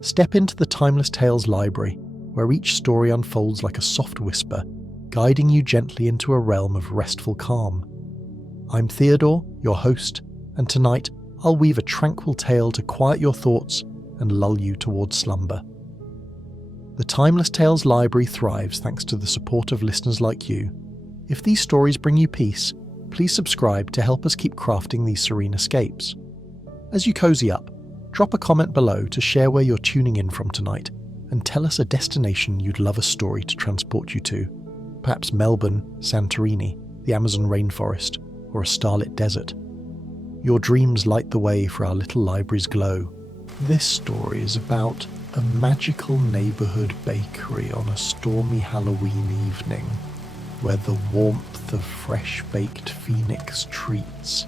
Step into the Timeless Tales library, where each story unfolds like a soft whisper, guiding you gently into a realm of restful calm. I'm Theodore, your host, and tonight I'll weave a tranquil tale to quiet your thoughts and lull you towards slumber. The Timeless Tales library thrives thanks to the support of listeners like you. If these stories bring you peace, please subscribe to help us keep crafting these serene escapes. As you cozy up, drop a comment below to share where you're tuning in from tonight, and tell us a destination you'd love a story to transport you to. Perhaps Melbourne, Santorini, the Amazon rainforest, or a starlit desert. Your dreams light the way for our little library's glow. This story is about a magical neighbourhood bakery on a stormy Halloween evening, where the warmth of fresh-baked phoenix treats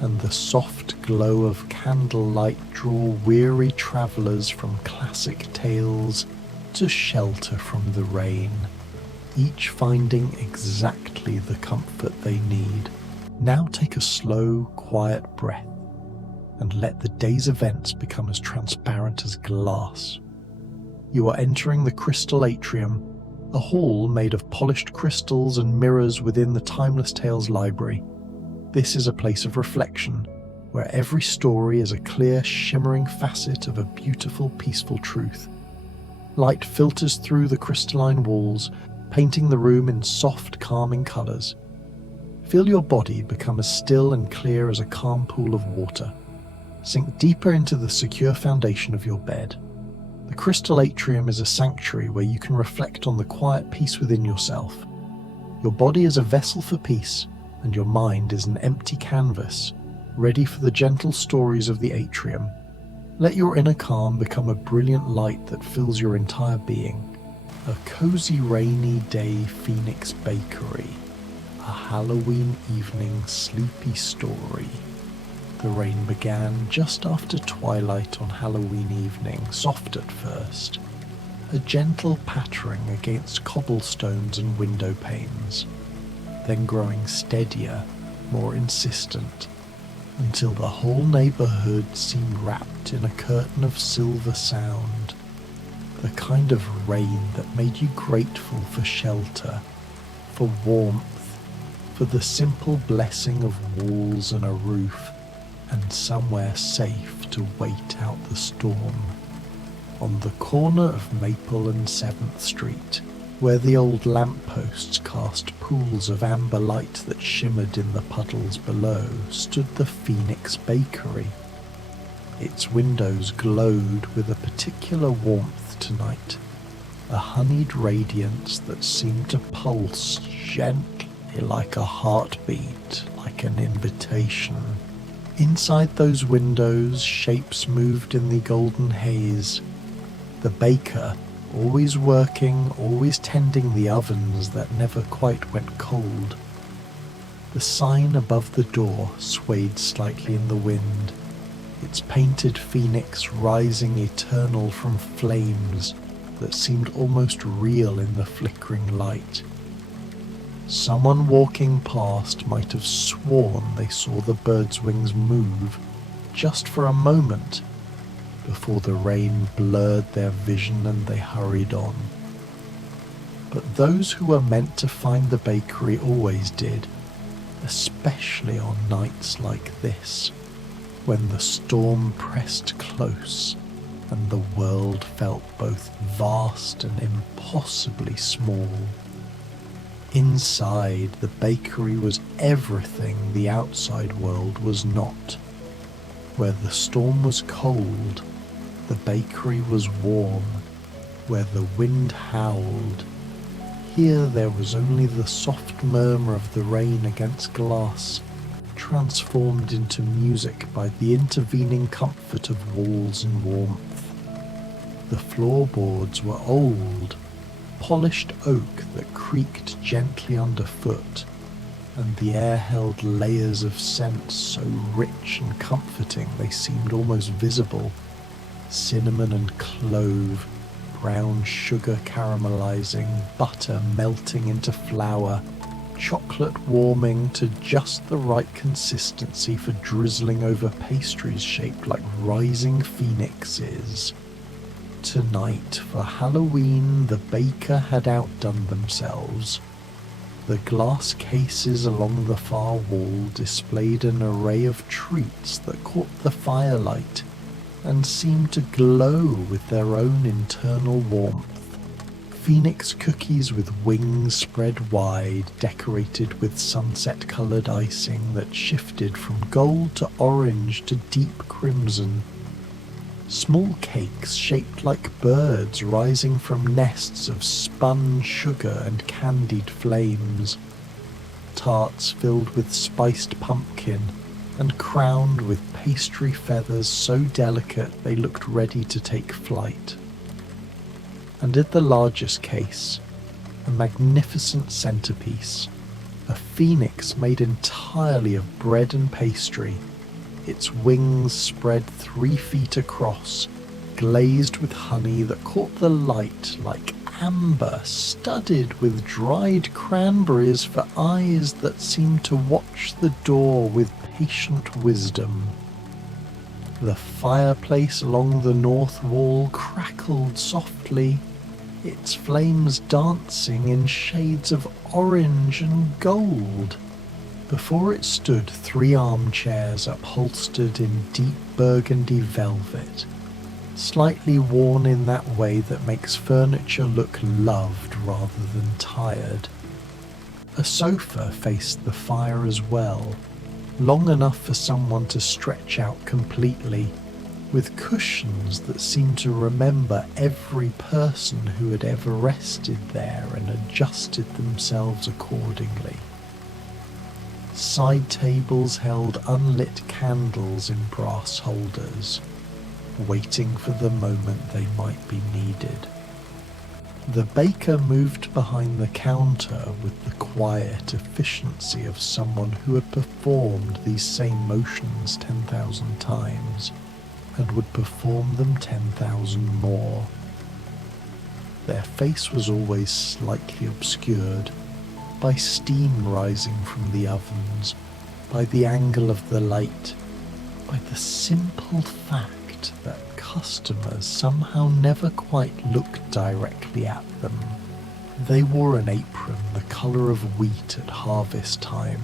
and the soft glow of candlelight draw weary travellers from classic tales to shelter from the rain, each finding exactly the comfort they need. Now take a slow, quiet breath and let the day's events become as transparent as glass. You are entering the crystal atrium, a hall made of polished crystals and mirrors within the Timeless Tales library. This is a place of reflection, where every story is a clear, shimmering facet of a beautiful, peaceful truth. Light filters through the crystalline walls, painting the room in soft, calming colours. Feel your body become as still and clear as a calm pool of water. Sink deeper into the secure foundation of your bed. The crystal atrium is a sanctuary where you can reflect on the quiet peace within yourself. Your body is a vessel for peace, and your mind is an empty canvas, ready for the gentle stories of the atrium. Let your inner calm become a brilliant light that fills your entire being. A cozy rainy day Phoenix bakery. A Halloween evening sleepy story. The rain began just after twilight on Halloween evening, soft at first. A gentle pattering against cobblestones and window panes, then growing steadier, more insistent, until the whole neighbourhood seemed wrapped in a curtain of silver sound. The kind of rain that made you grateful for shelter, for warmth, for the simple blessing of walls and a roof, and somewhere safe to wait out the storm. On the corner of Maple and 7th Street, where the old lampposts cast pools of amber light that shimmered in the puddles below, stood the Phoenix Bakery. Its windows glowed with a particular warmth tonight, a honeyed radiance that seemed to pulse gently like a heartbeat, like an invitation. Inside those windows, shapes moved in the golden haze. The baker, always working, always tending the ovens that never quite went cold. The sign above the door swayed slightly in the wind, its painted phoenix rising eternal from flames that seemed almost real in the flickering light. Someone walking past might have sworn they saw the bird's wings move just for a moment before the rain blurred their vision and they hurried on. But those who were meant to find the bakery always did, especially on nights like this, when the storm pressed close and the world felt both vast and impossibly small. Inside, the bakery was everything the outside world was not. Where the storm was cold, the bakery was warm. Where the wind howled, here there was only the soft murmur of the rain against glass, transformed into music by the intervening comfort of walls and warmth. The floorboards were old, polished oak that creaked gently underfoot, and the air held layers of scents so rich and comforting they seemed almost visible. Cinnamon and clove, brown sugar caramelizing, butter melting into flour, chocolate warming to just the right consistency for drizzling over pastries shaped like rising phoenixes. tonight. For Halloween, the baker had outdone themselves. The glass cases along the far wall displayed an array of treats that caught the firelight and seemed to glow with their own internal warmth. Phoenix cookies with wings spread wide, decorated with sunset-coloured icing that shifted from gold to orange to deep crimson. Small cakes shaped like birds rising from nests of spun sugar and candied flames. Tarts filled with spiced pumpkin and crowned with pastry feathers so delicate they looked ready to take flight. And in the largest case, a magnificent centerpiece, a phoenix made entirely of bread and pastry, its wings spread 3 feet across, glazed with honey that caught the light like amber, studded with dried cranberries for eyes that seemed to watch the door with patient wisdom. The fireplace along the north wall crackled softly, its flames dancing in shades of orange and gold. Before it stood 3 armchairs upholstered in deep burgundy velvet, slightly worn in that way that makes furniture look loved rather than tired. A sofa faced the fire as well, long enough for someone to stretch out completely, with cushions that seemed to remember every person who had ever rested there and adjusted themselves accordingly. Side tables held unlit candles in brass holders, waiting for the moment they might be needed. The baker moved behind the counter with the quiet efficiency of someone who had performed these same motions 10,000 times and would perform them 10,000 more. Their face was always slightly obscured by steam rising from the ovens, by the angle of the light, by the simple fact that customers somehow never quite looked directly at them. They wore an apron the colour of wheat at harvest time,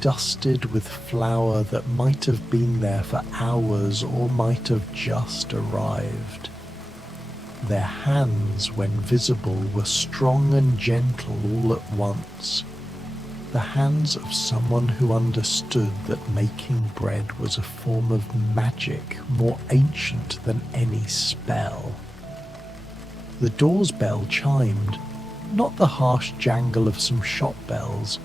dusted with flour that might have been there for hours or might have just arrived. Their hands, when visible, were strong and gentle all at once. The hands of someone who understood that making bread was a form of magic more ancient than any spell. The door's bell chimed, not the harsh jangle of some shop bells,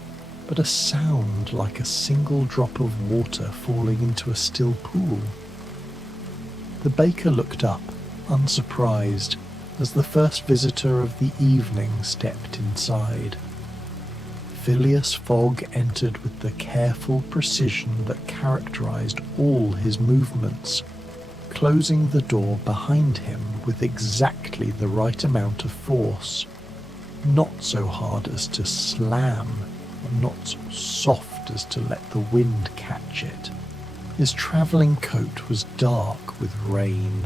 but a sound like a single drop of water falling into a still pool. The baker looked up, unsurprised, as the first visitor of the evening stepped inside. Phileas Fogg entered with the careful precision that characterized all his movements, closing the door behind him with exactly the right amount of force, not so hard as to slam, or not so soft as to let the wind catch it. His travelling coat was dark with rain,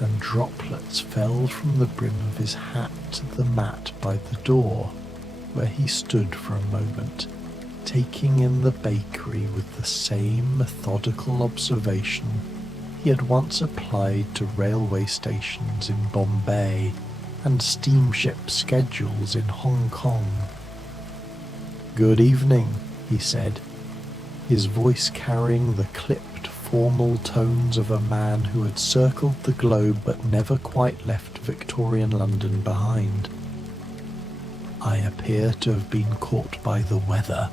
and droplets fell from the brim of his hat to the mat by the door, where he stood for a moment, taking in the bakery with the same methodical observation he had once applied to railway stations in Bombay and steamship schedules in Hong Kong. "Good evening," he said, his voice carrying the clipped formal tones of a man who had circled the globe but never quite left Victorian London behind. "I appear to have been caught by the weather.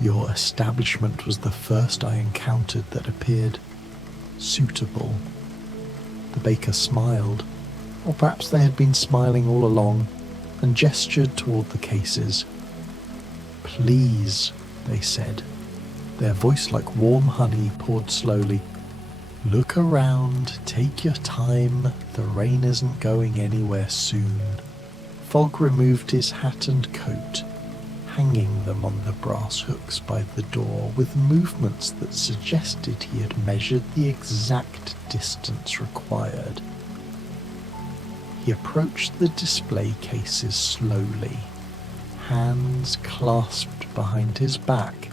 Your establishment was the first I encountered that appeared suitable." The baker smiled, or perhaps they had been smiling all along, and gestured toward the cases. "Please," they said, their voice like warm honey poured slowly. "Look around, take your time, the rain isn't going anywhere soon." Fogg removed his hat and coat, hanging them on the brass hooks by the door with movements that suggested he had measured the exact distance required. He approached the display cases slowly, hands clasped behind his back,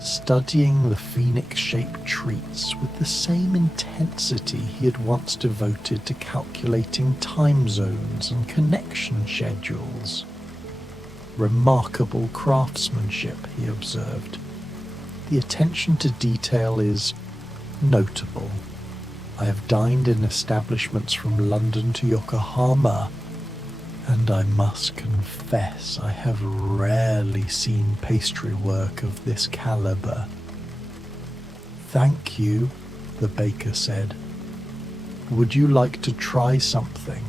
studying the phoenix-shaped treats with the same intensity he had once devoted to calculating time zones and connection schedules. Remarkable craftsmanship, he observed. The attention to detail is notable. I have dined in establishments from London to Yokohama, and I must confess I have rarely seen pastry work of this caliber. Thank you, the baker said. Would you like to try something?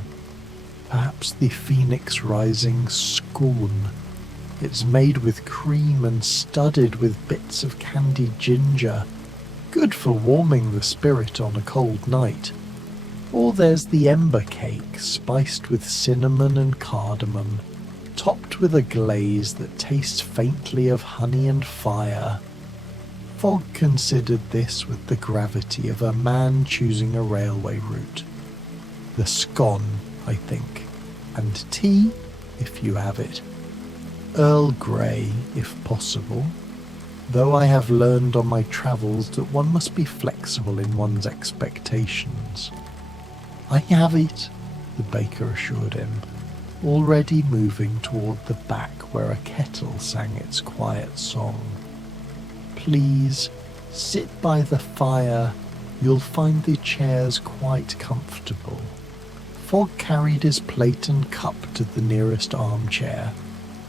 Perhaps the Phoenix Rising scone. It's made with cream and studded with bits of candied ginger. Good for warming the spirit on a cold night. Or there's the ember cake, spiced with cinnamon and cardamom, topped with a glaze that tastes faintly of honey and fire. Fogg considered this with the gravity of a man choosing a railway route. The scone, I think, and tea, if you have it. Earl Grey, if possible, though I have learned on my travels that one must be flexible in one's expectations. I have it, the baker assured him, already moving toward the back where a kettle sang its quiet song. Please, sit by the fire, you'll find the chairs quite comfortable. Fogg carried his plate and cup to the nearest armchair,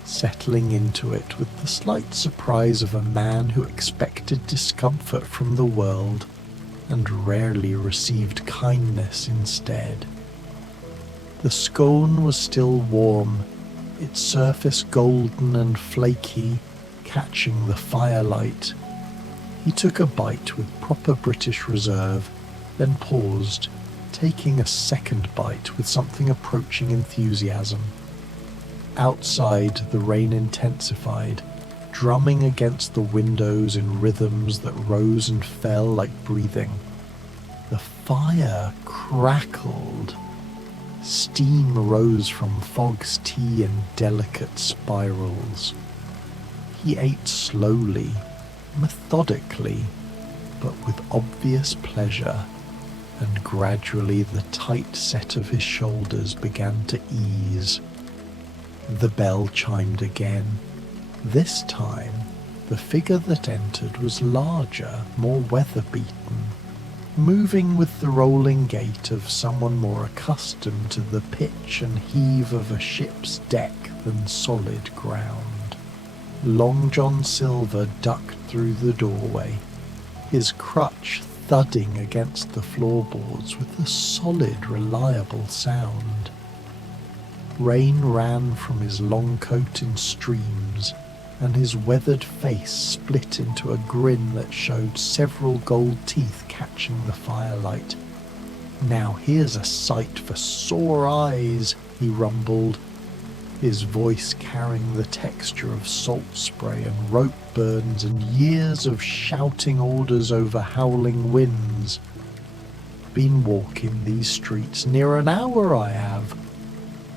settling into it with the slight surprise of a man who expected discomfort from the world and rarely received kindness instead. The scone was still warm, its surface golden and flaky, catching the firelight. He took a bite with proper British reserve, then paused, taking a second bite with something approaching enthusiasm. Outside, the rain intensified, drumming against the windows in rhythms that rose and fell like breathing. The fire crackled. Steam rose from Fogg's tea in delicate spirals. He ate slowly, methodically, but with obvious pleasure, and gradually the tight set of his shoulders began to ease. The bell chimed again. This time, the figure that entered was larger, more weather-beaten, moving with the rolling gait of someone more accustomed to the pitch and heave of a ship's deck than solid ground. Long John Silver ducked through the doorway, his crutch thudding against the floorboards with a solid, reliable sound. Rain ran from his long coat in streams, and his weathered face split into a grin that showed several gold teeth catching the firelight. Now here's a sight for sore eyes, he rumbled, his voice carrying the texture of salt spray and rope burns and years of shouting orders over howling winds. Been walking these streets near an hour I have,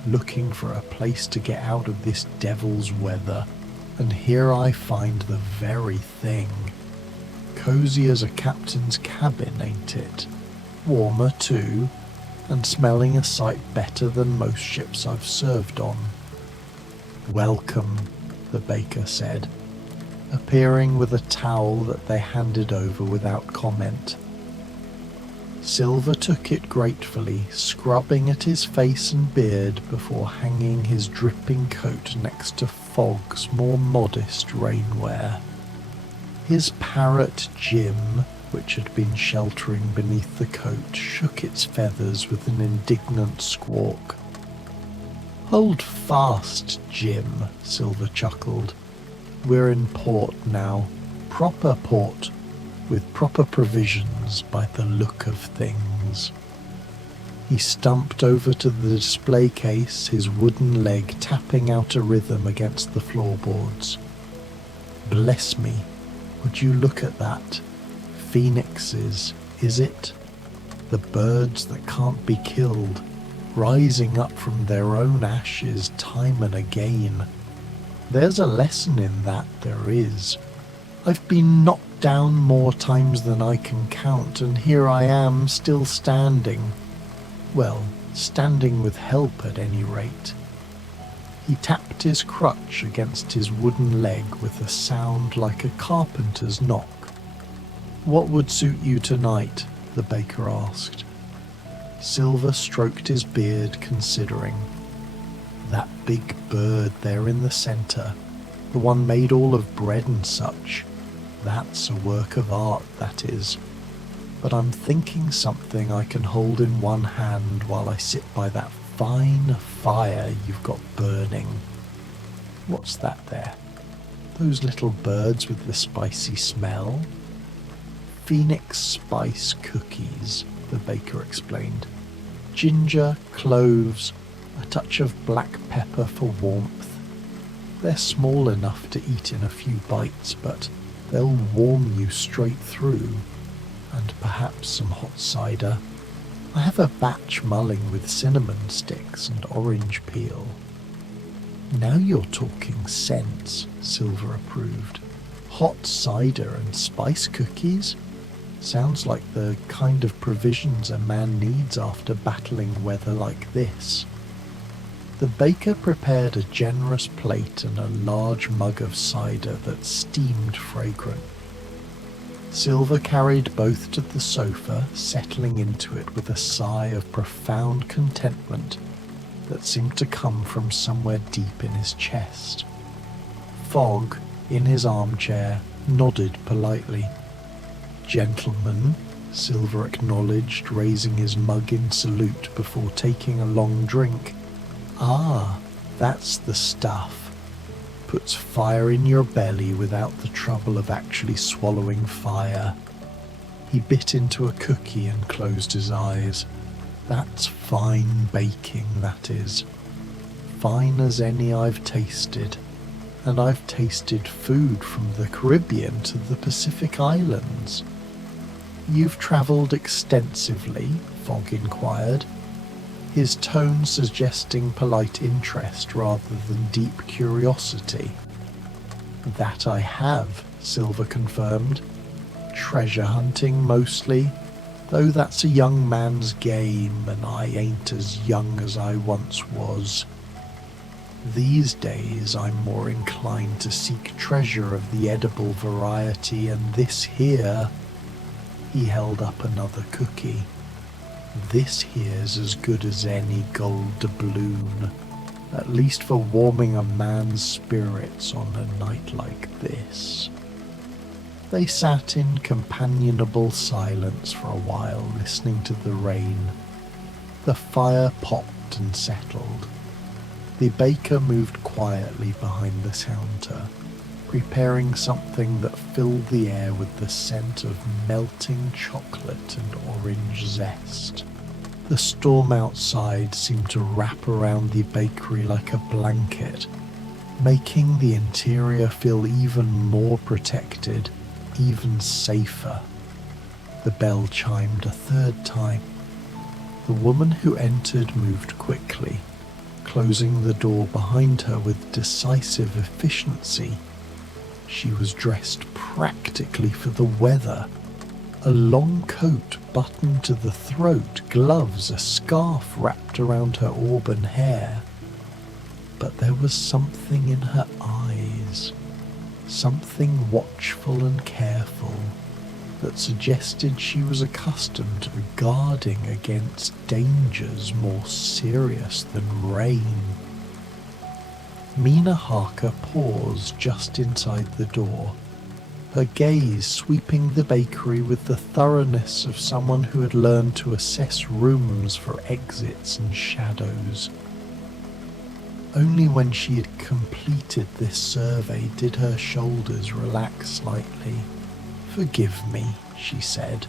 looking for a place to get out of this devil's weather, and here I find the very thing. Cozy as a captain's cabin, ain't it? Warmer too, and smelling a sight better than most ships I've served on. Welcome, the baker said, appearing with a towel that they handed over without comment. Silver took it gratefully, scrubbing at his face and beard before hanging his dripping coat next to Fogg's more modest rainwear. His parrot Jim, which had been sheltering beneath the coat, shook its feathers with an indignant squawk. Hold fast, Jim, Silver chuckled. We're in port now, proper port, with proper provisions by the look of things. He stumped over to the display case, his wooden leg tapping out a rhythm against the floorboards. Bless me, would you look at that? Phoenixes, is it? The birds that can't be killed, rising up from their own ashes time and again. There's a lesson in that, there is. I've been knocked down more times than I can count, and here I am still standing. Well, standing with help at any rate. He tapped his crutch against his wooden leg with a sound like a carpenter's knock. "What would suit you tonight?" the baker asked. Silver stroked his beard, considering. "That big bird there in the centre, the one made all of bread and such, that's a work of art, that is. But I'm thinking something I can hold in one hand while I sit by that fine fire you've got burning." "What's that there? Those little birds with the spicy smell?" "Phoenix spice cookies," the baker explained. "Ginger, cloves, a touch of black pepper for warmth. They're small enough to eat in a few bites, but they'll warm you straight through. And perhaps some hot cider. I have a batch mulling with cinnamon sticks and orange peel." "Now you're talking sense," Silver approved. "Hot cider and spice cookies? Sounds like the kind of provisions a man needs after battling weather like this." The baker prepared a generous plate and a large mug of cider that steamed fragrant. Silver carried both to the sofa, settling into it with a sigh of profound contentment that seemed to come from somewhere deep in his chest. Fogg, in his armchair, nodded politely. "Gentlemen," Silver acknowledged, raising his mug in salute before taking a long drink. "Ah, that's the stuff. Puts fire in your belly without the trouble of actually swallowing fire." He bit into a cookie and closed his eyes. "That's fine baking, that is. Fine as any I've tasted. And I've tasted food from the Caribbean to the Pacific Islands." "You've travelled extensively?" Fogg inquired, his tone suggesting polite interest rather than deep curiosity. "That I have," Silver confirmed. "Treasure hunting mostly, though that's a young man's game, and I ain't as young as I once was. These days I'm more inclined to seek treasure of the edible variety, and this here—" He held up another cookie. "This here's as good as any gold doubloon, at least for warming a man's spirits on a night like this." They sat in companionable silence for a while, listening to the rain. The fire popped and settled. The baker moved quietly behind the counter, preparing something that filled the air with the scent of melting chocolate and orange zest. The storm outside seemed to wrap around the bakery like a blanket, making the interior feel even more protected, even safer. The bell chimed a third time. The woman who entered moved quickly, closing the door behind her with decisive efficiency. She was dressed practically for the weather. A long coat buttoned to the throat, gloves, a scarf wrapped around her auburn hair. But there was something in her eyes, something watchful and careful, that suggested she was accustomed to guarding against dangers more serious than rain. Mina Harker paused just inside the door, her gaze sweeping the bakery with the thoroughness of someone who had learned to assess rooms for exits and shadows. Only when she had completed this survey did her shoulders relax slightly. "Forgive me," she said,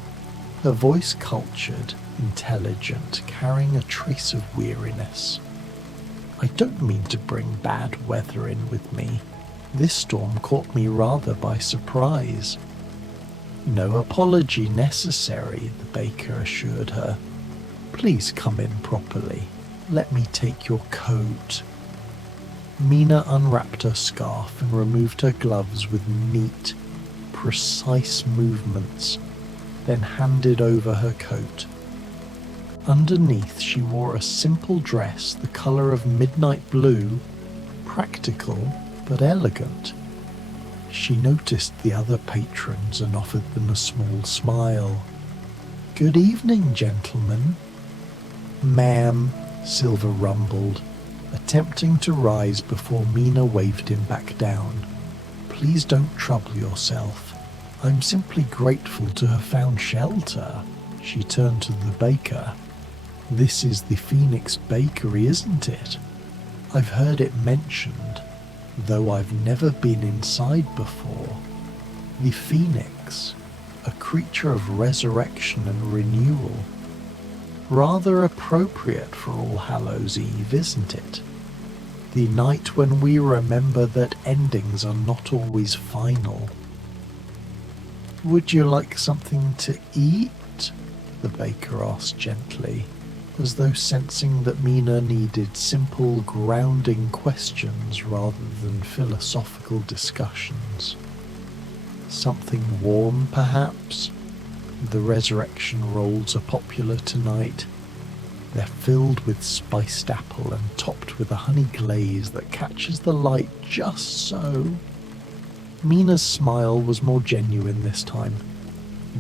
her voice cultured, intelligent, carrying a trace of weariness. "I don't mean to bring bad weather in with me. This storm caught me rather by surprise." "No apology necessary," the baker assured her. "Please come in properly. Let me take your coat. Mina unwrapped her scarf and removed her gloves with neat, precise movements, then handed over her coat. Underneath, she wore a simple dress the colour of midnight blue, practical but elegant. She noticed the other patrons and offered them a small smile. "Good evening, gentlemen." "Ma'am," Silver rumbled, attempting to rise before Mina waved him back down. "Please don't trouble yourself. I'm simply grateful to have found shelter." She turned to the baker. "This is the Phoenix Bakery, isn't it? I've heard it mentioned, though I've never been inside before. The Phoenix, a creature of resurrection and renewal. Rather appropriate for All Hallows Eve, isn't it? The night when we remember that endings are not always final." "Would you like something to eat?" the baker asked gently, as though sensing that Mina needed simple, grounding questions rather than philosophical discussions. "Something warm, perhaps? The resurrection rolls are popular tonight. They're filled with spiced apple and topped with a honey glaze that catches the light just so." Mina's smile was more genuine this time.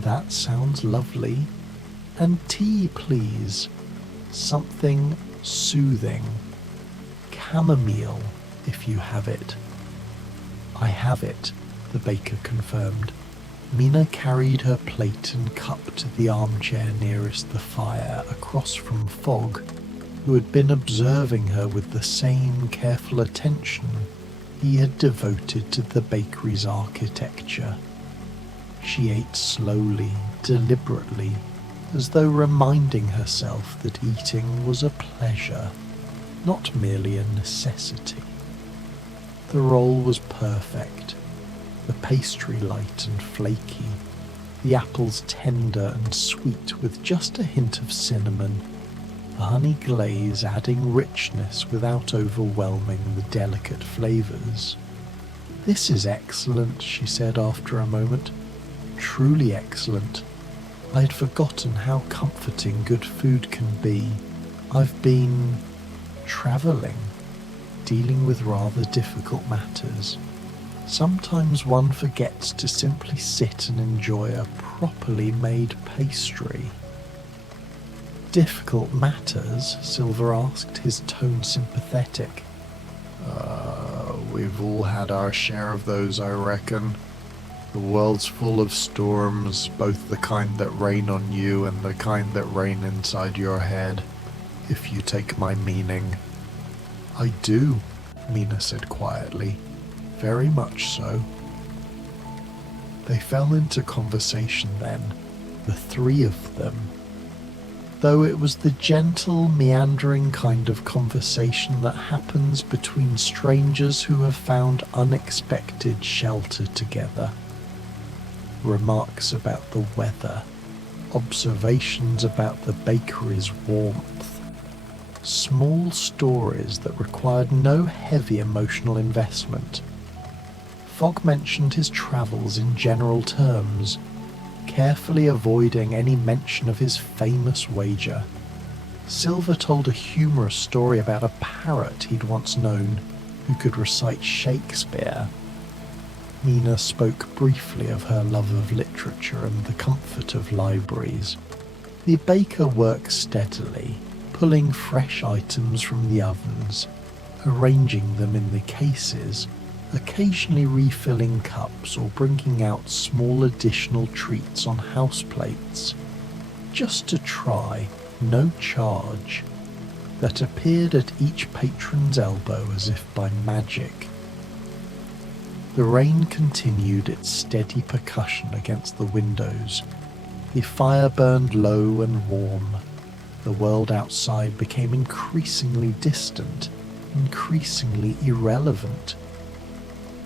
"That sounds lovely. And tea, please. Something soothing. Chamomile, if you have it." "I have it," the baker confirmed. Mina carried her plate and cup to the armchair nearest the fire across from Fogg, who had been observing her with the same careful attention he had devoted to the bakery's architecture. She ate slowly, deliberately, as though reminding herself that eating was a pleasure, not merely a necessity. The roll was perfect, the pastry light and flaky, the apples tender and sweet with just a hint of cinnamon, the honey glaze adding richness without overwhelming the delicate flavours. "This is excellent," she said after a moment. "Truly excellent. I had forgotten how comforting good food can be. I've been travelling, dealing with rather difficult matters. Sometimes one forgets to simply sit and enjoy a properly made pastry." "Difficult matters?" Silver asked, his tone sympathetic. We've all had our share of those, I reckon. The world's full of storms, both the kind that rain on you and the kind that rain inside your head, if you take my meaning." "I do," Mina said quietly. "Very much so." They fell into conversation then, the three of them, though it was the gentle, meandering kind of conversation that happens between strangers who have found unexpected shelter together. Remarks about the weather, observations about the bakery's warmth, small stories that required no heavy emotional investment. Fogg mentioned his travels in general terms, carefully avoiding any mention of his famous wager. Silver told a humorous story about a parrot he'd once known who could recite Shakespeare. Mina spoke briefly of her love of literature and the comfort of libraries. The baker worked steadily, pulling fresh items from the ovens, arranging them in the cases, occasionally refilling cups or bringing out small additional treats on house plates, just to try, no charge, that appeared at each patron's elbow as if by magic. The rain continued its steady percussion against the windows. The fire burned low and warm. The world outside became increasingly distant, increasingly irrelevant.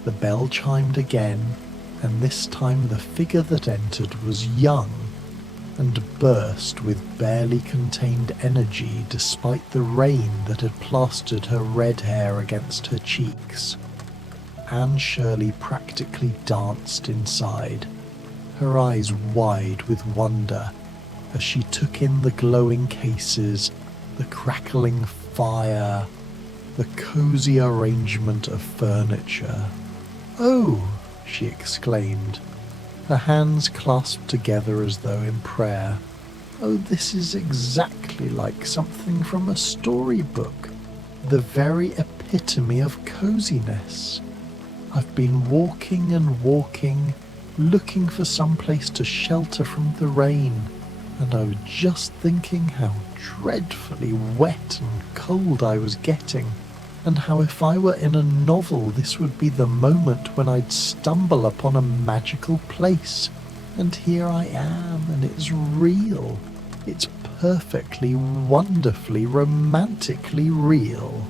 The bell chimed again, and this time the figure that entered was young, and burst with barely contained energy despite the rain that had plastered her red hair against her cheeks. Anne Shirley practically danced inside, her eyes wide with wonder as she took in the glowing cases, the crackling fire, the cozy arrangement of furniture. "Oh!" she exclaimed, her hands clasped together as though in prayer. "Oh, this is exactly like something from a storybook, the very epitome of coziness. I've been walking and walking, looking for some place to shelter from the rain, and I was just thinking how dreadfully wet and cold I was getting, and how if I were in a novel this would be the moment when I'd stumble upon a magical place. And here I am, and it's real. It's perfectly, wonderfully, romantically real."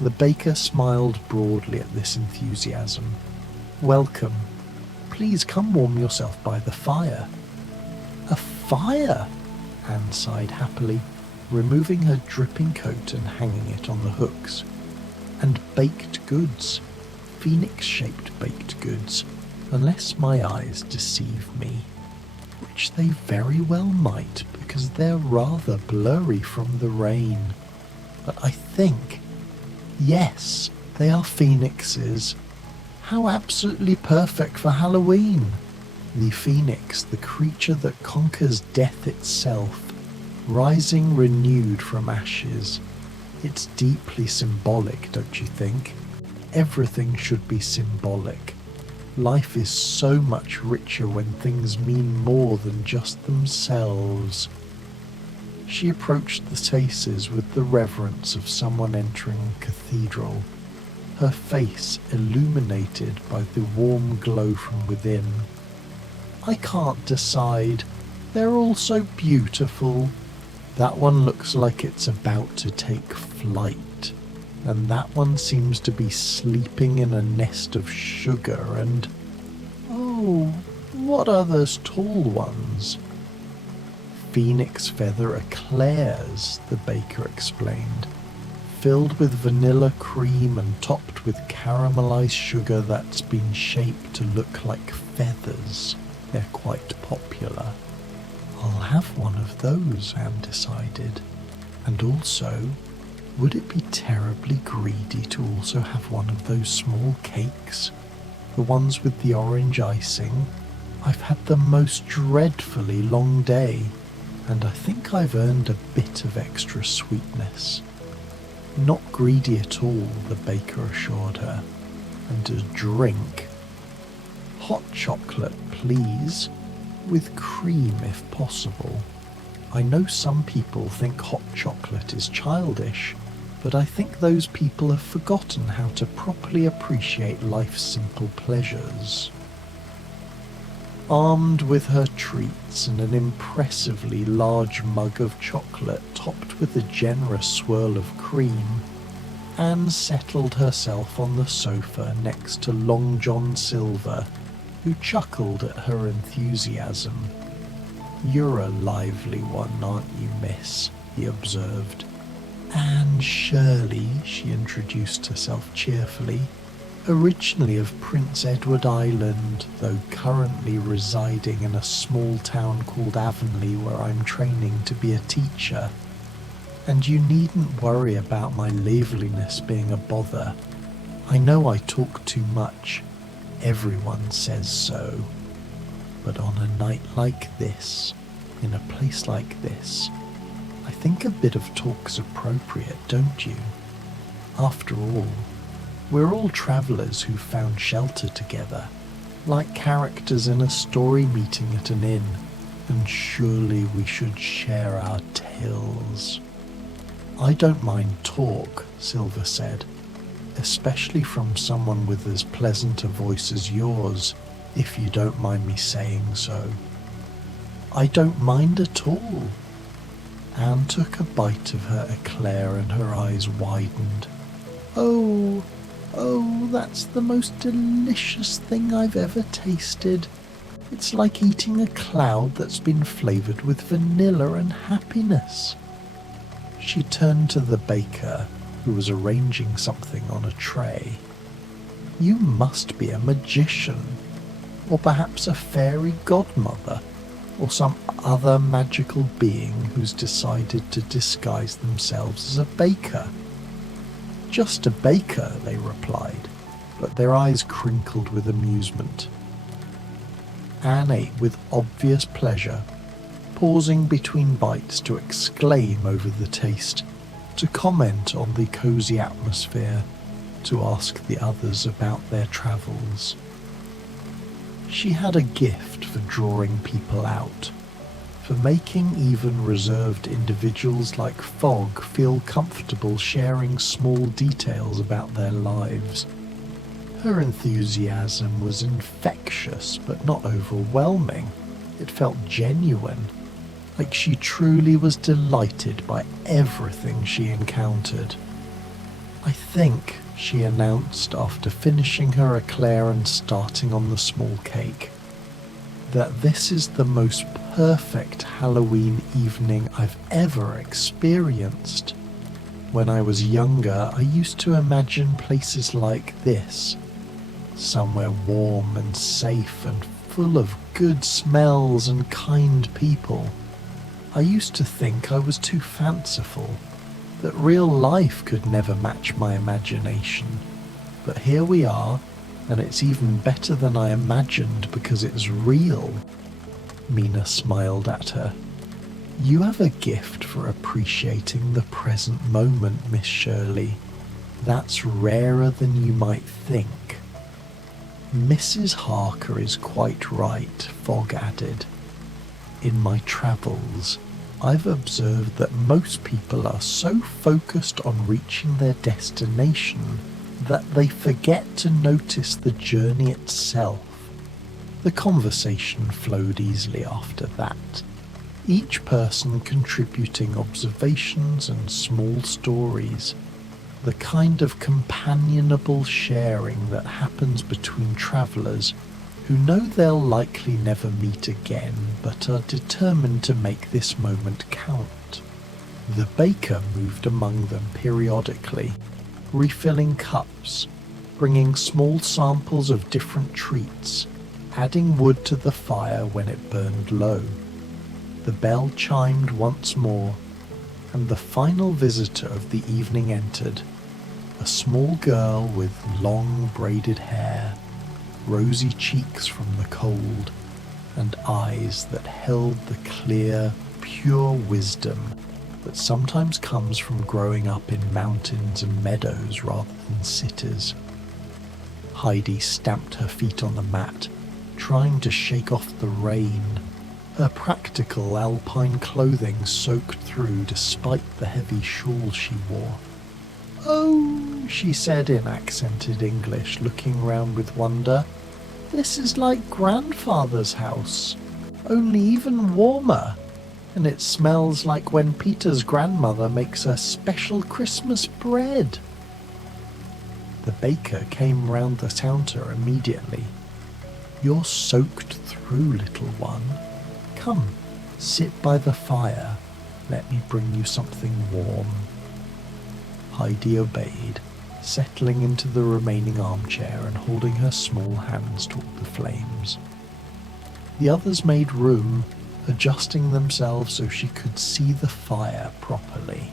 The baker smiled broadly at this enthusiasm. "Welcome. Please come warm yourself by the fire." "A fire?" Anne sighed happily, removing her dripping coat and hanging it on the hooks. "And baked goods, phoenix-shaped baked goods, unless my eyes deceive me, which they very well might, because they're rather blurry from the rain. But I think, yes, they are phoenixes. How absolutely perfect for Halloween! The phoenix, the creature that conquers death itself, rising renewed from ashes. It's deeply symbolic, don't you think? Everything should be symbolic. Life is so much richer when things mean more than just themselves." She approached the faces with the reverence of someone entering a cathedral, her face illuminated by the warm glow from within. "I can't decide. They're all so beautiful. That one looks like it's about to take flight, and that one seems to be sleeping in a nest of sugar, and oh, what are those tall ones?" "Phoenix feather eclairs," the baker explained, "filled with vanilla cream and topped with caramelized sugar that's been shaped to look like feathers. They're quite popular." "I'll have one of those," Anne decided. "And also, would it be terribly greedy to also have one of those small cakes? The ones with the orange icing? I've had the most dreadfully long day, and I think I've earned a bit of extra sweetness." "Not greedy at all," the baker assured her. "And a drink?" "Hot chocolate, please. With cream if possible. I know some people think hot chocolate is childish, but I think those people have forgotten how to properly appreciate life's simple pleasures." Armed with her treats and an impressively large mug of chocolate topped with a generous swirl of cream, Anne settled herself on the sofa next to Long John Silver, who chuckled at her enthusiasm. "You're a lively one, aren't you, miss?" he observed. "Anne Shirley," she introduced herself cheerfully, "originally of Prince Edward Island, though currently residing in a small town called Avonlea where I'm training to be a teacher. And you needn't worry about my liveliness being a bother. I know I talk too much. Everyone says so. But on a night like this, in a place like this, I think a bit of talk's appropriate, don't you? After all, we're all travellers who've found shelter together, like characters in a story meeting at an inn, and surely we should share our tales." "I don't mind talk," Silver said, "especially from someone with as pleasant a voice as yours, if you don't mind me saying so." "I don't mind at all." Anne took a bite of her eclair and her eyes widened. Oh, that's the most delicious thing I've ever tasted. It's like eating a cloud that's been flavoured with vanilla and happiness." She turned to the baker, who was arranging something on a tray. "You must be a magician, or perhaps a fairy godmother, or some other magical being who's decided to disguise themselves as a baker." "Just a baker," they replied, but their eyes crinkled with amusement. Anne ate with obvious pleasure, pausing between bites to exclaim over the taste, to comment on the cosy atmosphere, to ask the others about their travels. She had a gift for drawing people out, for making even reserved individuals like Fogg feel comfortable sharing small details about their lives. Her enthusiasm was infectious but not overwhelming. It felt genuine, like she truly was delighted by everything she encountered. "I think," she announced after finishing her eclair and starting on the small cake, "that this is the most perfect Halloween evening I've ever experienced. When I was younger, I used to imagine places like this, somewhere warm and safe and full of good smells and kind people. I used to think I was too fanciful, that real life could never match my imagination. But here we are, and it's even better than I imagined because it's real." Mina smiled at her. "You have a gift for appreciating the present moment, Miss Shirley. That's rarer than you might think." "Mrs. Harker is quite right," Fogg added. "In my travels, I've observed that most people are so focused on reaching their destination that they forget to notice the journey itself." The conversation flowed easily after that, each person contributing observations and small stories, the kind of companionable sharing that happens between travellers who know they'll likely never meet again but are determined to make this moment count. The baker moved among them periodically, refilling cups, bringing small samples of different treats, adding wood to the fire when it burned low. The bell chimed once more, and the final visitor of the evening entered, a small girl with long braided hair, rosy cheeks from the cold, and eyes that held the clear, pure wisdom that sometimes comes from growing up in mountains and meadows rather than cities. Heidi stamped her feet on the mat, trying to shake off the rain, her practical alpine clothing soaked through despite the heavy shawl she wore. "Oh," she said in accented English, looking round with wonder, "this is like grandfather's house, only even warmer, and it smells like when Peter's grandmother makes her special Christmas bread." The baker came round the counter immediately. "You're soaked through, little one. Come, sit by the fire. Let me bring you something warm." Heidi obeyed, settling into the remaining armchair and holding her small hands toward the flames. The others made room, adjusting themselves so she could see the fire properly.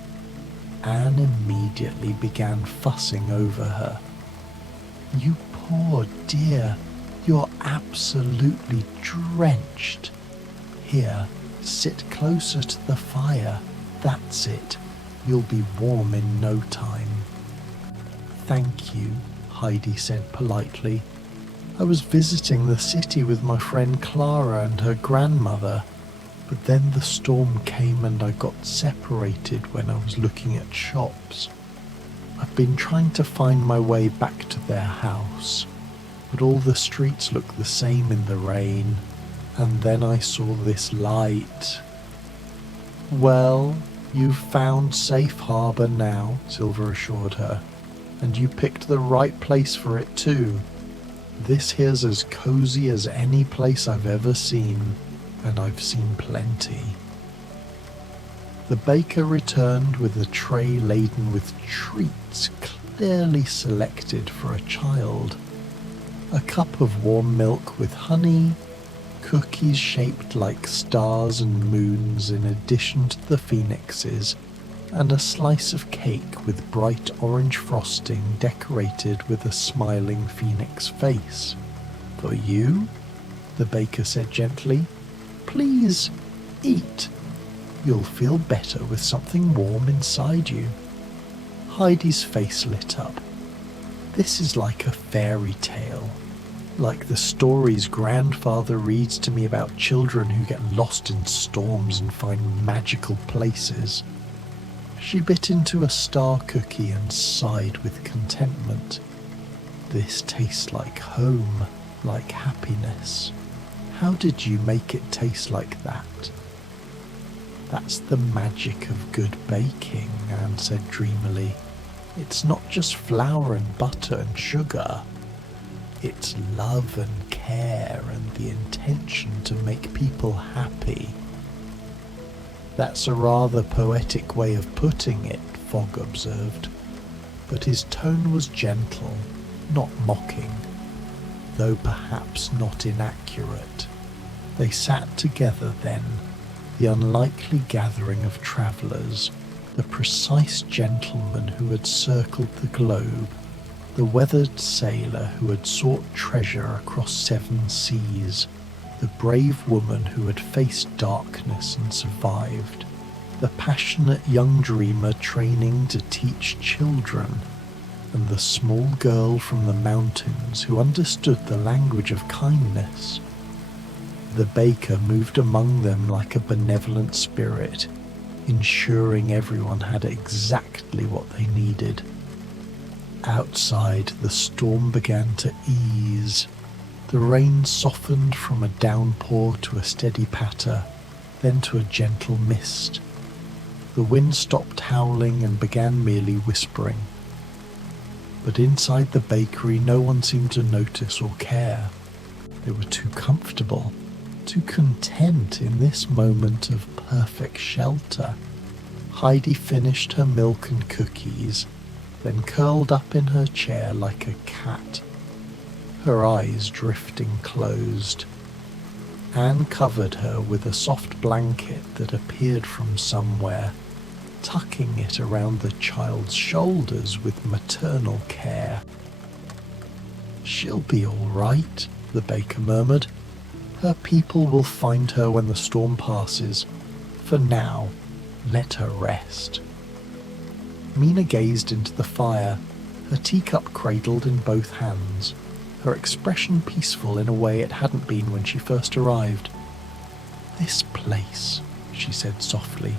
Anne immediately began fussing over her. "You poor dear, you're absolutely drenched. Here, sit closer to the fire. That's it. You'll be warm in no time." "Thank you," Heidi said politely. "I was visiting the city with my friend Clara and her grandmother, but then the storm came and I got separated when I was looking at shops. I've been trying to find my way back to their house, but all the streets look the same in the rain, and then I saw this light." "Well, you've found safe harbour now," Silver assured her, "and you picked the right place for it too. This here's as cozy as any place I've ever seen, and I've seen plenty." The baker returned with a tray laden with treats clearly selected for a child. A cup of warm milk with honey, cookies shaped like stars and moons in addition to the phoenixes, and a slice of cake with bright orange frosting decorated with a smiling phoenix face. "For you," the baker said gently. "Please, eat. You'll feel better with something warm inside you." Heidi's face lit up. "This is like a fairy tale, like the stories grandfather reads to me about children who get lost in storms and find magical places." She bit into a star cookie and sighed with contentment. "This tastes like home, like happiness. How did you make it taste like that?" "That's the magic of good baking," Anne said dreamily. "It's not just flour and butter and sugar. It's love and care and the intention to make people happy." "That's a rather poetic way of putting it," Fogg observed, but his tone was gentle, not mocking, though perhaps not inaccurate. They sat together then, the unlikely gathering of travellers, the precise gentleman who had circled the globe, the weathered sailor who had sought treasure across 7 seas, the brave woman who had faced darkness and survived, the passionate young dreamer training to teach children, and the small girl from the mountains who understood the language of kindness. The baker moved among them like a benevolent spirit, ensuring everyone had exactly what they needed. Outside, the storm began to ease. The rain softened from a downpour to a steady patter, then to a gentle mist. The wind stopped howling and began merely whispering. But inside the bakery no one seemed to notice or care. They were too comfortable, too content in this moment of perfect shelter. Heidi finished her milk and cookies, then curled up in her chair like a cat, her eyes drifting closed. Anne covered her with a soft blanket that appeared from somewhere, tucking it around the child's shoulders with maternal care. "She'll be all right," the baker murmured. "Her people will find her when the storm passes. For now, let her rest." Mina gazed into the fire, her teacup cradled in both hands, her expression peaceful in a way it hadn't been when she first arrived. "This place," she said softly,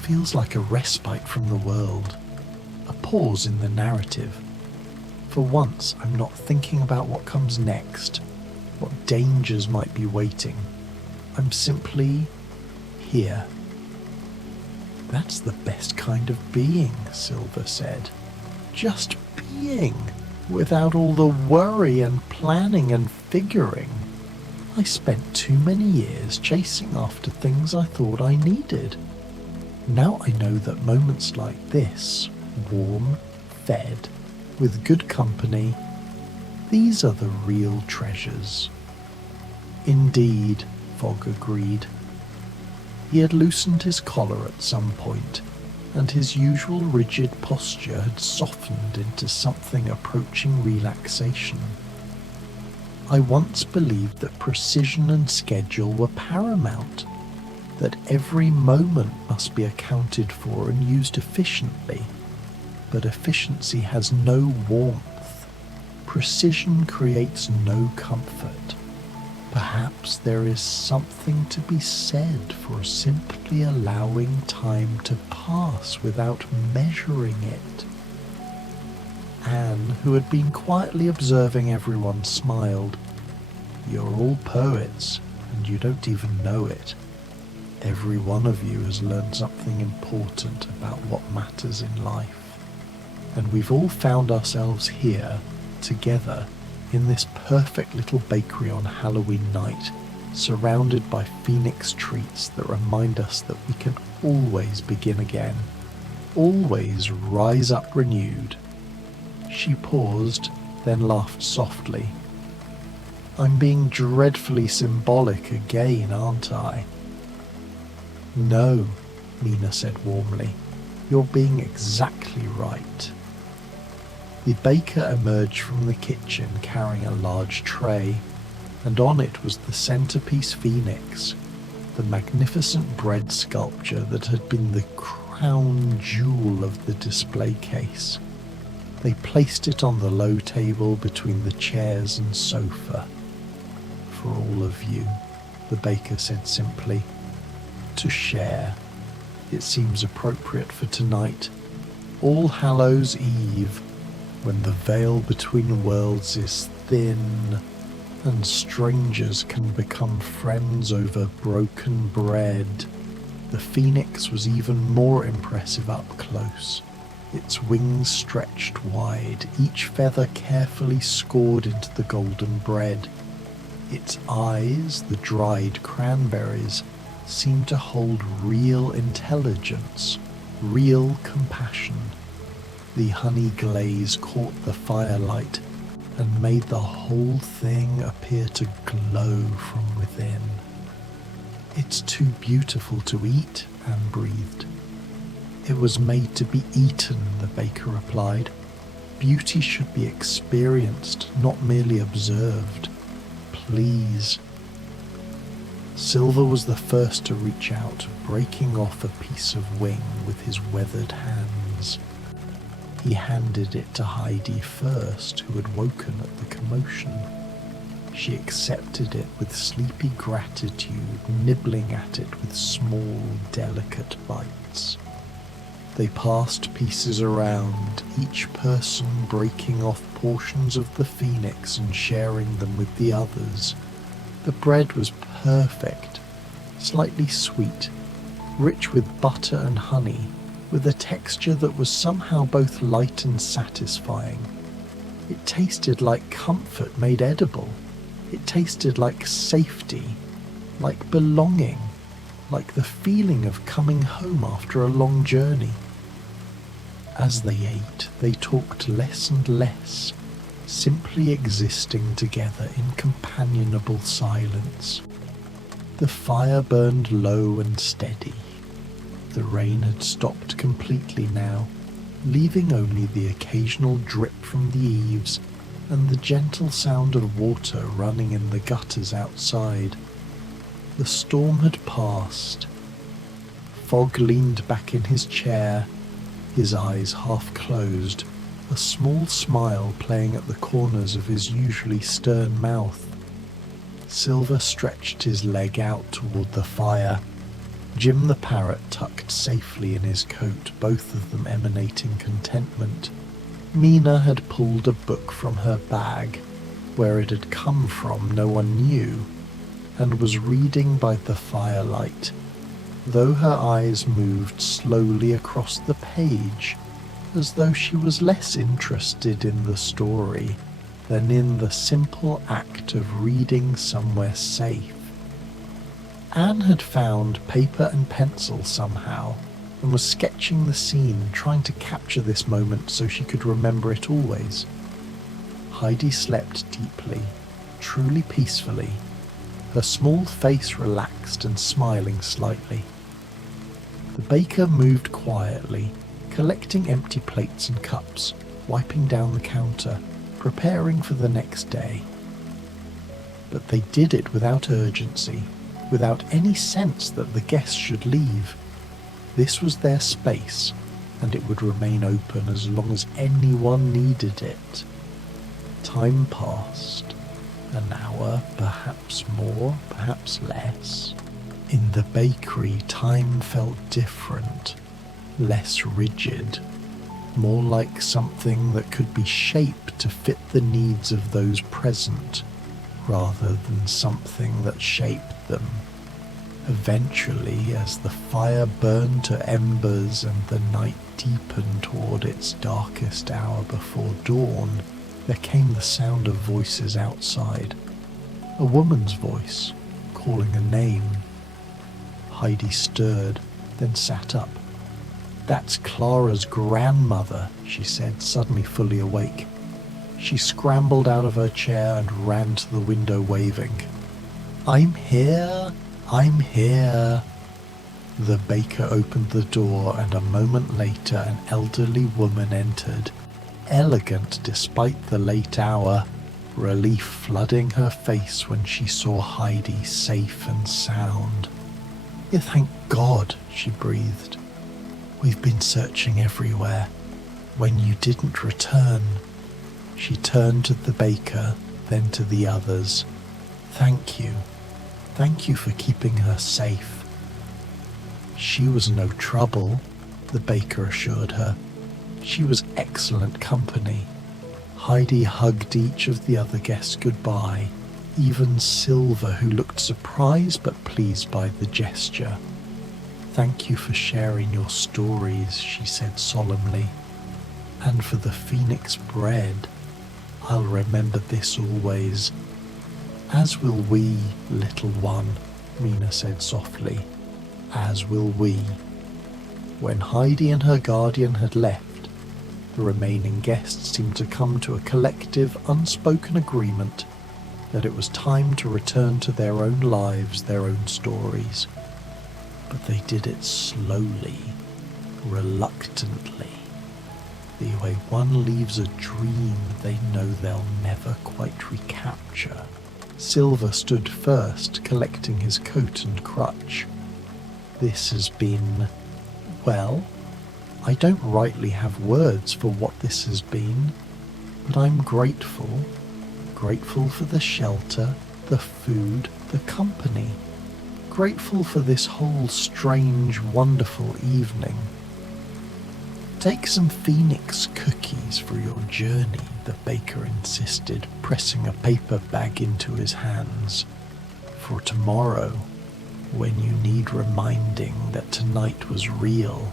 "feels like a respite from the world, a pause in the narrative. For once, I'm not thinking about what comes next, what dangers might be waiting. I'm simply here." "That's the best kind of being," Silver said. "Just being, without all the worry and planning and figuring. I spent too many years chasing after things I thought I needed. Now I know that moments like this, warm, fed, with good company, these are the real treasures." "Indeed," Fogg agreed. He had loosened his collar at some point, and his usual rigid posture had softened into something approaching relaxation. "I once believed that precision and schedule were paramount, that every moment must be accounted for and used efficiently. But efficiency has no warmth. Precision creates no comfort. Perhaps there is something to be said for simply allowing time to pass without measuring it." Anne, who had been quietly observing everyone, smiled. "You're all poets, and you don't even know it. Every one of you has learned something important about what matters in life. And we've all found ourselves here, together, in this perfect little bakery on Halloween night, surrounded by phoenix treats that remind us that we can always begin again, always rise up renewed. She paused, then laughed softly. I'm being dreadfully symbolic again, aren't I? No, Mina said warmly. You're being exactly right. The baker emerged from the kitchen carrying a large tray, and on it was the centerpiece phoenix, the magnificent bread sculpture that had been the crown jewel of the display case. They placed it on the low table between the chairs and sofa. For all of you, the baker said simply, to share. It seems appropriate for tonight, All Hallows Eve, when the veil between worlds is thin and strangers can become friends over broken bread. The phoenix was even more impressive up close. Its wings stretched wide, each feather carefully scored into the golden bread. Its eyes, the dried cranberries, seemed to hold real intelligence, real compassion. The honey glaze caught the firelight and made the whole thing appear to glow from within. It's too beautiful to eat, Anne breathed. It was made to be eaten, the baker replied. Beauty should be experienced, not merely observed. Please. Silver was the first to reach out, breaking off a piece of wing with his weathered hands. He handed it to Heidi first, who had woken at the commotion. She accepted it with sleepy gratitude, nibbling at it with small, delicate bites. They passed pieces around, each person breaking off portions of the phoenix and sharing them with the others. The bread was perfect, slightly sweet, rich with butter and honey, with a texture that was somehow both light and satisfying. It tasted like comfort made edible. It tasted like safety, like belonging, like the feeling of coming home after a long journey. As they ate, they talked less and less, simply existing together in companionable silence. The fire burned low and steady. The rain had stopped completely now, leaving only the occasional drip from the eaves and the gentle sound of water running in the gutters outside. The storm had passed. Fogg leaned back in his chair, his eyes half closed, a small smile playing at the corners of his usually stern mouth. Silver stretched his leg out toward the fire. Jim the parrot tucked safely in his coat, both of them emanating contentment. Mina had pulled a book from her bag. Where it had come from no one knew, and was reading by the firelight, though her eyes moved slowly across the page, as though she was less interested in the story than in the simple act of reading somewhere safe. Anne had found paper and pencil somehow, and was sketching the scene, trying to capture this moment so she could remember it always. Heidi slept deeply, truly peacefully, her small face relaxed and smiling slightly. The baker moved quietly, collecting empty plates and cups, wiping down the counter, preparing for the next day. But they did it without urgency, without any sense that the guests should leave. This was their space, and it would remain open as long as anyone needed it. Time passed. An hour, perhaps more, perhaps less. In the bakery, time felt different, less rigid, more like something that could be shaped to fit the needs of those present, rather than something that shaped them. Eventually, as the fire burned to embers and the night deepened toward its darkest hour before dawn, There came the sound of voices outside. A woman's voice, calling a name. Heidi stirred, then sat up. "That's Clara's grandmother," she said, suddenly fully awake. She scrambled out of her chair and ran to the window, waving. "I'm here! I'm here!" The baker opened the door, and a moment later an elderly woman entered, elegant despite the late hour, relief flooding her face when she saw Heidi safe and sound. "Yeah, thank God," she breathed. "We've been searching everywhere. When you didn't return..." She turned to the baker, then to the others. "Thank you. Thank you for keeping her safe." "She was no trouble," the baker assured her. "She was excellent company." Heidi hugged each of the other guests goodbye, even Silver, who looked surprised but pleased by the gesture. "Thank you for sharing your stories," she said solemnly. "And for the phoenix bread. I'll remember this always." "As will we, little one," Mina said softly. "As will we." When Heidi and her guardian had left, the remaining guests seemed to come to a collective, unspoken agreement that it was time to return to their own lives, their own stories. But they did it slowly, reluctantly, the way one leaves a dream they know they'll never quite recapture. Silver stood first, collecting his coat and crutch. "This has been... well, I don't rightly have words for what this has been, but I'm grateful. Grateful for the shelter, the food, the company. Grateful for this whole strange, wonderful evening. Take some phoenix cookies for your journey," the baker insisted, pressing a paper bag into his hands. "For tomorrow, when you need reminding that tonight was real."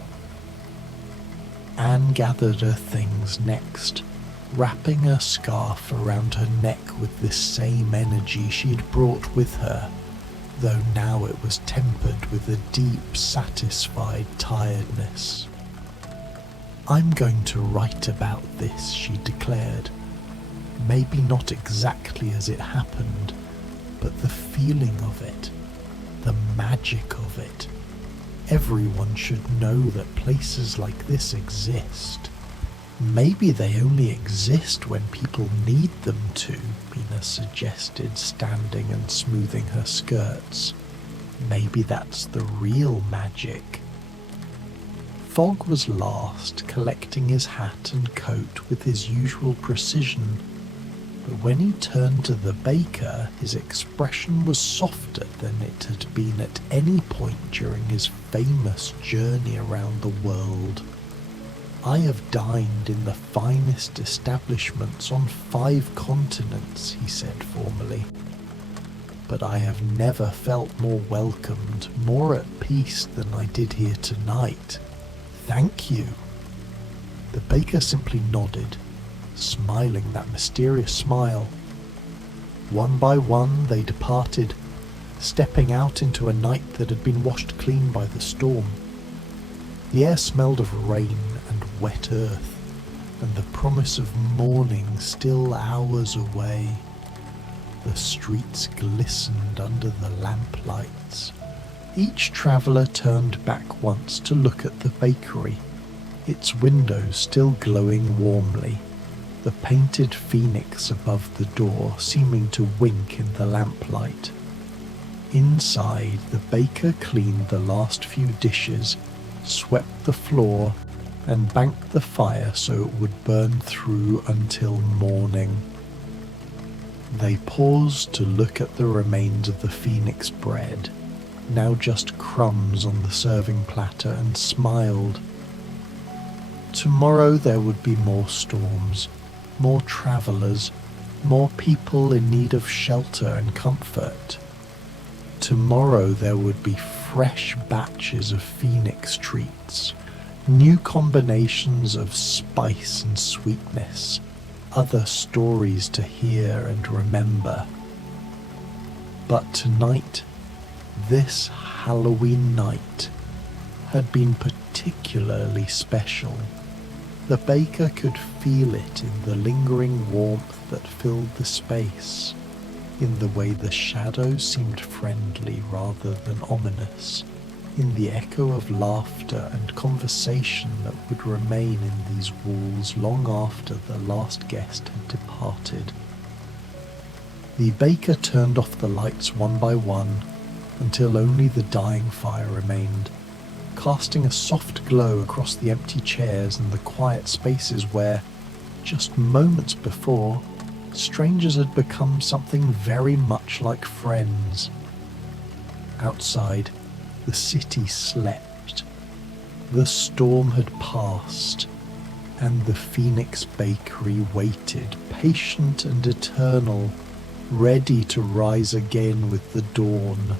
Anne gathered her things next, wrapping her scarf around her neck with this same energy she had brought with her, though now it was tempered with a deep, satisfied tiredness. "I'm going to write about this," she declared. "Maybe not exactly as it happened, but the feeling of it, the magic of it. Everyone should know that places like this exist. Maybe they only exist when people need them to," Mina suggested, standing and smoothing her skirts. "Maybe that's the real magic." Fogg was last, collecting his hat and coat with his usual precision, but when he turned to the baker, his expression was softer than it had been at any point during his famous journey around the world. "I have dined in the finest establishments on 5 continents," he said formally, "but I have never felt more welcomed, more at peace than I did here tonight. Thank you." The baker simply nodded, smiling that mysterious smile. One by one they departed, stepping out into a night that had been washed clean by the storm. The air smelled of rain and wet earth, and the promise of morning still hours away. The streets glistened under the lamplights. Each traveller turned back once to look at the bakery, its windows still glowing warmly, the painted phoenix above the door seeming to wink in the lamplight. Inside, the baker cleaned the last few dishes, swept the floor, and banked the fire so it would burn through until morning. They paused to look at the remains of the phoenix bread, now just crumbs on the serving platter, and smiled. Tomorrow there would be more storms, more travellers, more people in need of shelter and comfort. Tomorrow there would be fresh batches of phoenix treats, new combinations of spice and sweetness, other stories to hear and remember. But tonight, this Halloween night, had been particularly special. The baker could feel it in the lingering warmth that filled the space, in the way the shadows seemed friendly rather than ominous, in the echo of laughter and conversation that would remain in these walls long after the last guest had departed. The baker turned off the lights one by one until only the dying fire remained, casting a soft glow across the empty chairs and the quiet spaces where, just moments before, strangers had become something very much like friends. Outside, the city slept. The storm had passed, and the Phoenix Bakery waited, patient and eternal, ready to rise again with the dawn.